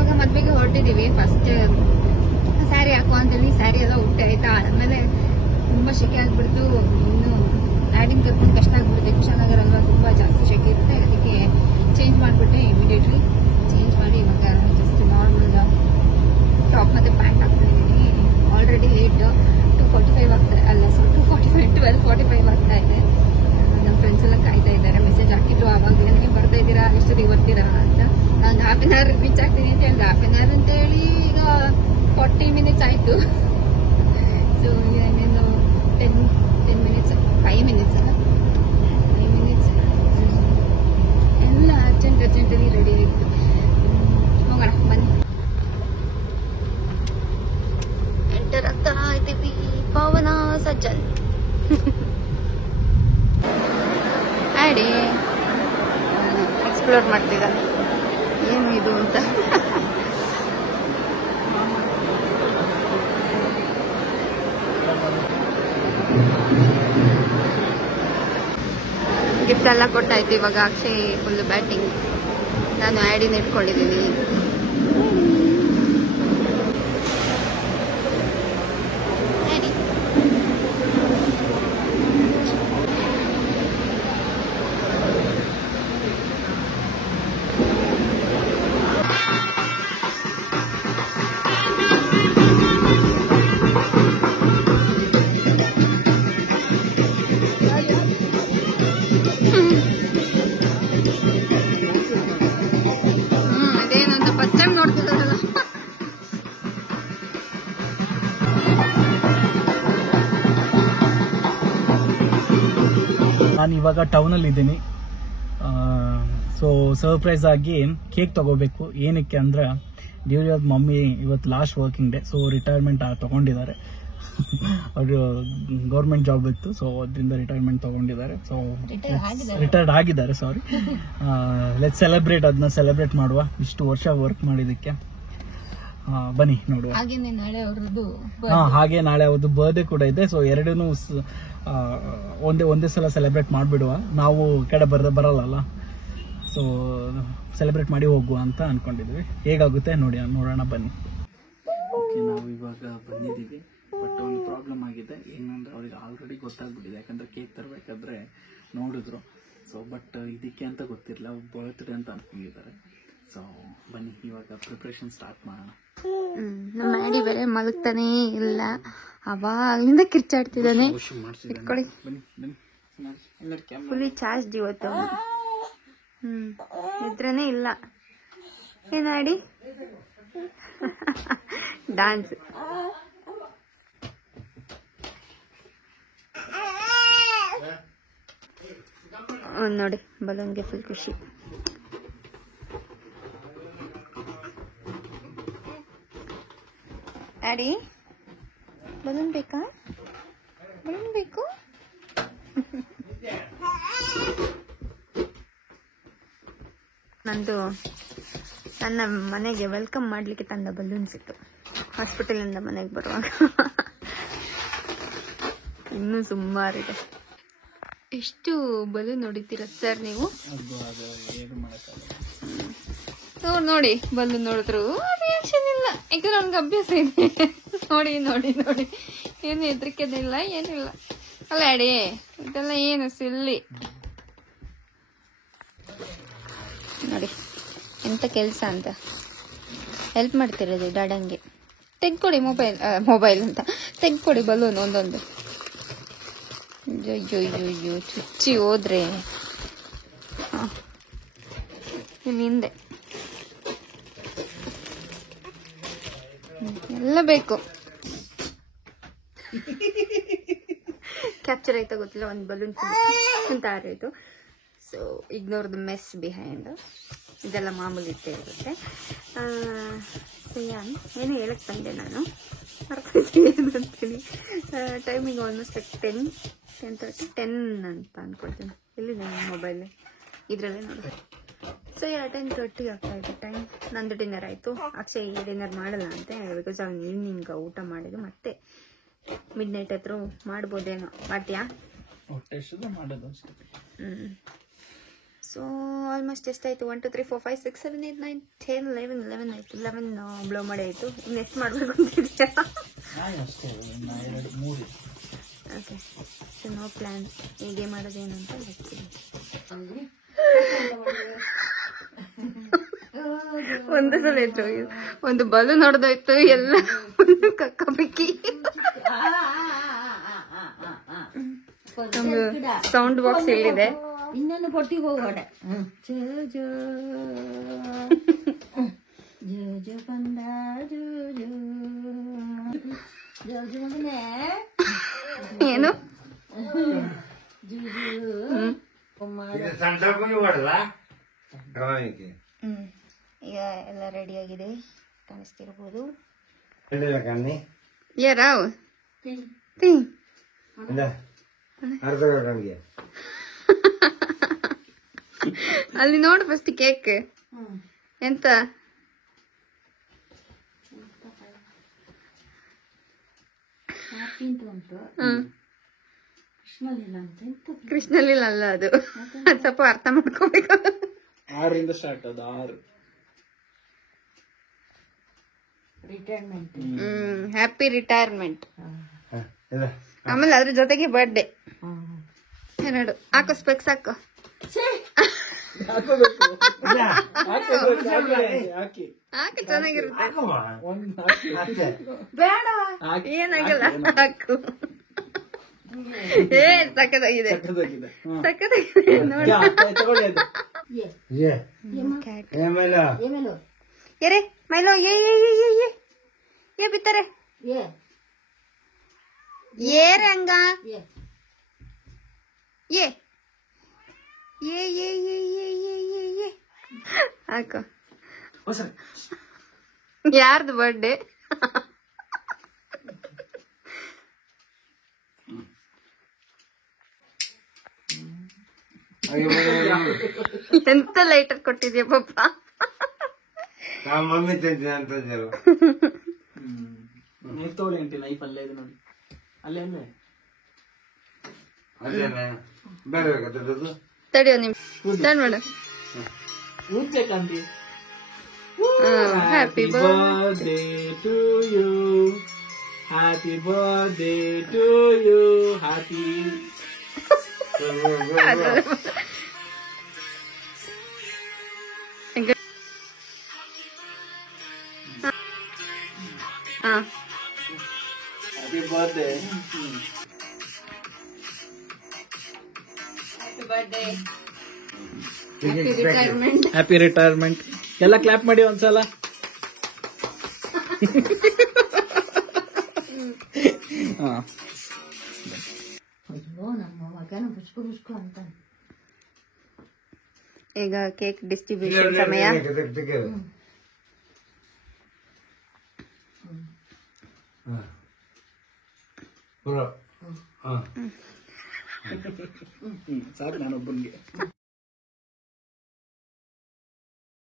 ಇವಾಗ ಮದ್ವೆಗೆ ಹೊರಟಿದೀವಿ. ಫಸ್ಟ್ ಸ್ಯಾರಿ ಹಾಕುವ ಅಂತೇಳಿ ಸ್ಯಾರಿ ಎಲ್ಲ ಉಟ್ಟೆ ಆಯ್ತಾ. ಆಮೇಲೆ ತುಂಬಾ ಶೆಕೆ ಆಗ್ಬಿಡ್ತು. ಇನ್ನು ಡ್ಯಾಡಿನ ಕರ್ಕೊಂಡು ಕಷ್ಟ ಆಗ್ಬಿಡುತ್ತೆ. ಕುಶಾಲನಗರ ಅಲ್ವಾ, ತುಂಬಾ ಜಾಸ್ತಿ ಶೆಕೆ ಇರುತ್ತೆ. ಅದಕ್ಕೆ ಚೇಂಜ್ ಮಾಡಿಬಿಟ್ಟೆ ಇಮಿಡಿಯೇಟ್ಲಿ. ಚೇಂಜ್ ಮಾಡಿ ಇವಾಗ ಜಸ್ಟ್ ನಾರ್ಮಲ್ ಟಾಪ್ ಮತ್ತೆ ಪ್ಯಾಂಟ್ ಹಾಕೊಂಡಿದ್ದೀನಿ. ಆಲ್ರೆಡಿ ಲೇಟ್ 2:45 ಆಗ್ತಾ ಅಲ್ಲ, ಸೊ 12:45 ಆಗ್ತಾ ಇದೆ. ನಮ್ಮ ಫ್ರೆಂಡ್ಸ್ ಎಲ್ಲ ಕಾಯ್ತಾ ಇದ್ದಾರೆ. ಮೆಸೇಜ್ ಹಾಕಿದ್ರು ಆವಾಗಲೇ, ನೀವು ಬರ್ತಾ ಇದ್ದೀರಾ, ಎಷ್ಟೊತ್ತಿಗೆ ಬರ್ತೀರಾ ಅಂತ. ನಾನು ಹಾಫ್ ಆನ್ ಅವರ್ ರೀಚ್ ಆಗ್ತೀನಿ ಅಂತ ಹೇಳಿದೆ. ಹಾಫ್ ಆನ್ ಅವರ್ ಅಂತ ಹೇಳಿ ಈಗ 40 ಮಿನಿಟ್ಸ್ ಆಯಿತು. ಸೊ ಇನ್ನೇನು 10 ಮಿನಿಟ್ಸ್ 5 ಮಿನಿಟ್ಸ್ ಅಲ್ಲ 5 ಮಿನಿಟ್ಸ್ ಎಲ್ಲ ಅರ್ಜೆಂಟಲ್ಲಿ ರೆಡಿ ಆಯಿತು. ಹೋಗೋಣ ಬನ್ನಿ. ಎಂಟರ್ ಆಗ್ತಾ ಇದ್ದೀವಿ. ಪವನ ಸಜ್ಜನ್ ಆಡಿ ಎಕ್ಸ್ಪ್ಲೋರ್ ಮಾಡ್ತಿದ್ದಾನೆ ಏನು ಇದು ಅಂತ. ಗಿಫ್ಟ್ ಎಲ್ಲ ಕೊಟ್ಟಾಯ್ತು. ಇವಾಗ ಅಕ್ಷಯ್ ಫುಲ್ ಬ್ಯಾಟಿಂಗ್. ನಾನು ಆ್ಯಡಿನ ಇಟ್ಕೊಂಡಿದ್ದೀನಿ. ನಾನು ಇವಾಗ ಟೌನಲ್ಲಿ ಇದ್ದೀನಿ. ಸೊ ಸರ್ಪ್ರೈಸ್ ಆಗಿ ಕೇಕ್ ತಗೋಬೇಕು. ಏನಕ್ಕೆ ಅಂದ್ರೆ ಡ್ಯೂರಿ ಅವ್ರ ಮಮ್ಮಿ ಇವತ್ತು last working day. So retirement ತಗೊಂಡಿದ್ದಾರೆ. ಅವರು ಗೌರ್ಮೆಂಟ್ ಜಾಬ್ ಇತ್ತು, ಸೊ ಅದರಿಂದ ರಿಟೈರ್ಮೆಂಟ್ ತಗೊಂಡಿದ್ದಾರೆ. ಸೊ ರಿಟೈರ್ಡ್ ಆಗಿದ್ದಾರೆ, ಸಾರಿ. ಲೆಟ್ ಸೆಲೆಬ್ರೇಟ್, ಅದನ್ನ ಸೆಲೆಬ್ರೇಟ್ ಮಾಡುವ. ಇಷ್ಟು ವರ್ಷ ವರ್ಕ್ ಮಾಡಿದಕ್ಕೆ. ಬನ್ನಿ ನೋಡುವ. ಹಾಗೆ ನಾಳೆ ಅವ್ರದ್ದು ಬರ್ಡೇ ಕೂಡ ಇದೆ. ಸೊ ಎರಡೂ ಒಂದೇ ಸಲ ಸೆಲೆಬ್ರೇಟ್ ಮಾಡಿಬಿಡುವ. ನಾವು ಕಡೆ ಬರಲ್ಲ, ಸೊ ಸೆಲೆಬ್ರೇಟ್ ಮಾಡಿ ಹೋಗುವ ಅಂತ ಅನ್ಕೊಂಡಿದ್ವಿ. ಹೇಗಾಗುತ್ತೆ ನೋಡೋಣ ಬನ್ನಿ. ಓಕೆ, ನಾವು ಇವಾಗ ಬಂದಿದ್ದೀವಿ. ಬಟ್ ಒಂದು ಪ್ರಾಬ್ಲಮ್ ಆಗಿದೆ. ಏನಂದ್ರೆ ಅವ್ರಿಗೆ ಆಲ್ರೆಡಿ ಗೊತ್ತಾಗ್ಬಿಟ್ಟಿದೆ. ಯಾಕಂದ್ರೆ ಕೇಕ್ ತರಬೇಕಾದ್ರೆ ನೋಡಿದ್ರು. ಸೊ ಬಟ್ ಇದಕ್ಕೆ ಅಂತ ಗೊತ್ತಿರಲಿಲ್ಲ, ಬರ್ತ್ಡೇ ಅಂತ ಅನ್ಕೊಂಡಿದ್ದಾರೆ. ಸೊ ಬನ್ನಿ ಇವಾಗ ಪ್ರಿಪ್ರೇಷನ್ ಸ್ಟಾರ್ಟ್ ಮಾಡೋಣ. ನಮ್ಮ ಡ್ಯಾಡಿ ಬೇರೆ ಮಲಗ್ತಾನೇ ಇಲ್ಲ, ಅವಾಗ್ಲಿಂದ ಕಿರ್ಚಾಡ್ತಿದ್ದಾನೆ. ಫುಲ್ಲಿ ಚಾರ್ಜ್ ಇವತ್ತು. ಇದ್ರೇನೆ ಇಲ್ಲ. ಏನ್ ಡ್ಯಾಡಿ ಡಾನ್ಸ್. ನೋಡಿ ಬಲೂನ್ಗೆ ಫುಲ್ ಖುಷಿ. ಡ್ಯಾಡಿ ಬಲೂನ್ ಬೇಕಾ? ಬಲೂನ್ ಬೇಕು? ನಂದು ನನ್ನ ಮನೆಗೆ ವೆಲ್ಕಮ್ ಮಾಡ್ಲಿಕ್ಕೆ ತಂದ ಬಲೂನ್ಸ್ ಇತ್ತು ಹಾಸ್ಪಿಟಲಿಂದ ಮನೆಗೆ ಬರುವಾಗ. ಇನ್ನೂ ಸುಮಾರಿದೆ. ಎಷ್ಟು ಬಲೂನ್ ನೋಡಿದ್ದೀರ ಸರ್ ನೀವು? ನೋಡಿ ಬಲೂನ್ ನೋಡಿದ್ರು ರಿಯಾಕ್ಷನ್ ಇಲ್ಲ. ಈಗ ನನ್ಗೆ ಅಭ್ಯಾಸ ಇದೆ. ನೋಡಿ ನೋಡಿ ನೋಡಿ, ಏನು ಹೆದರಿಕೆದಿಲ್ಲ, ಏನಿಲ್ಲ ಅಲ್ಲ ಅಡಿ. ಇದೆಲ್ಲ ಏನು ಸಿಲ್ಲಿ ನೋಡಿ, ಎಂತ ಕೆಲಸ ಅಂತ ಹೆಲ್ಪ್ ಮಾಡ್ತಿರೋದು ಡ್ಯಾಡಂಗೆ. ತೆಗ್ಕೊಡಿ ಮೊಬೈಲ್ ಅಂತ ತೆಗ್ಕೊಡಿ ಬಲೂನ್ ಒಂದೊಂದು. ಅಯ್ಯೋ ಚುಚ್ಚಿ ಹೋದ್ರೆ ಇಲ್ಲಿ ಹಿಂದೆ ಎಲ್ಲ ಬೇಕು. ಕ್ಯಾಪ್ಚರ್ ಆಯ್ತಾ ಗೊತ್ತಿಲ್ಲ, ಒಂದು ಬಲೂನ್ ಅಂತ ಆರಾಯ್ತು. So ignore the mess behind. ಇದೆಲ್ಲ ಮಾಮೂಲಿ ಇದ್ದೇ ಇರುತ್ತೆ. ಸೊ ಏನು ಹೇಳಕ್ ಬಂದೆ ನಾನು, ಅಂತೀನಿ. ಟೈಮಿಂಗ್ ಆಲ್ಮೋಸ್ಟ್ ಲೈಕ್ 10:30 10 ಅಂತ ಅನ್ಕೊಳ್ತೀನಿ. ಎಲ್ಲಿದೆ ನನ್ನ ಮೊಬೈಲ್? ಇದರಲ್ಲೇ ನೋಡಿ. ಸೊ 10:30 ಆಗ್ತಾ ಇದೆ ಟೈಮ್. ನಂದು ಡಿನ್ನರ್ ಆಯಿತು. ಅಕ್ಷಯ್ ಡಿನ್ನರ್ ಮಾಡಲ್ಲ ಅಂತೆ, ಬಿಕಾಸ್ ಅವ್ನು ಈವ್ನಿಂಗ್ ಊಟ ಮಾಡಿದ್ದು. ಮತ್ತೆ ಮಿಡ್ ನೈಟ್ ಹತ್ರ ಮಾಡ್ಬೋದೇನೋ. ಮಾಡ್ತೀಯಾ? ಸೊ ಆಲ್ಮೋಸ್ಟ್ ಎಷ್ಟಾಯಿತು 1 2 3 4 5 6 7 8 9 10 11 ಆಯಿತು. 11 ಬ್ಲೋ ಮಾಡಿ ಆಯಿತು. ಇನ್ನು ಎಷ್ಟು ಮಾಡಬೇಕು ಅಂತಿದ್ಯಾ? Okay, so no plan. ಹೀಗೆ ಮಾಡೋದೇನು ಅಂತ ಹೇಳ್ತೀನಿ. ಒಂದು ಸಲ ಇತ್ತು, ಒಂದು ಬಲು ನೋಡ್ದೋಯ್ತು, ಎಲ್ಲ ಒಂದು ಕಕ್ಕ ಬಿಕ್ಕಿ. ಸೌಂಡ್ ಬಾಕ್ಸ್ ಇಲ್ಲಿದೆ. ಇನ್ನೊಂದು ಕೊಟ್ಟಿಗೆ ಹೋಗೋಣ. ಬಂದ ಏನು ಈಗ ಎಲ್ಲ ರೆಡಿ ಆಗಿದೆ, ಕಾಣಿಸ್ತಿರ್ಬೋದು. ಯಾರಾವ್ ಅಲ್ಲಿ ನೋಡು ಫಸ್ಟ್ ಕೇಕ್ ಎಂತ ಕೃಷ್ಣಲೀಲ ಅಲ್ಲ ಅದು ಸ್ವಲ್ಪ ಅರ್ಥ ಮಾಡ್ಕೋಬೇಕು. 6 ಸ್ಟಾರ್ಟ್ ಅದು 6. ರಿಟೈರ್ಮೆಂಟ್. Happy retirement. ಆಮೇಲೆ ಅದ್ರ ಜೊತೆಗೆ ಬರ್ಡೇ. ಎರಡು ಹಾಕೋ ಸ್ಪೆಕ್ಸ್ ಹಾಕೋ. ಹಾಕಿ ಚೆನ್ನಾಗಿರುತ್ತೆ. ಬೇಡ ಏನಾಗಲ್ಲ, ಹಾಕು. ಏ ಸಕ್ಕತ್ತಾಗಿದೆ, ಸಕ್ಕತ್ತಾಗಿದೆ ನೋಡಿ. ಎರೆ ಮೈಲೋ ಏ ಬಿತ್ತಾರೆ ಏ ರಂಗ ಏ ಹಾಕು. ಯಾರ್ದು ಬರ್ಡೇ? ಎಂತ ಲೈಟರ್ ಕೊಟ್ಟಿದ್ಯಾ ಪಾಪ? ಮಮ್ಮಿ ತಿಂತೀನಿ ಅಂತ ತಗೊಳ್ಳಿ ನೈಫ್ ಅಲ್ಲೇ ಇದೆ ನೋಡಿ, ಅಲ್ಲೇ ಅಲ್ಲೇ ಅದೇನೆ ಬೇರೆ ಬೇಕಾದದ್ದು. ತಡಿಯೋ ನಿಮ್ ಸ್ಟಾರ್ಟ್ ಮಾಡು. ಊದ್ಬೇಕಂತಿ. Happy birthday to you, happy birthday to you, happy. Happy birthday. Happy retirement. ಎಲ್ಲ ಕ್ಲಾಪ್ ಮಾಡಿ ಒಂದ್ಸಲ. ನಮ್ಮ ಮಗನ ಬುಚ್ಕೊ ಅಂತ. ಈಗ ಕೇಕ್ ಡಿಸ್ಟ್ರಿಬ್ಯೂಷನ್ ಸಮಯ. ಸಾಕು ನಾನೊಬ್ಬನಿಗೆ.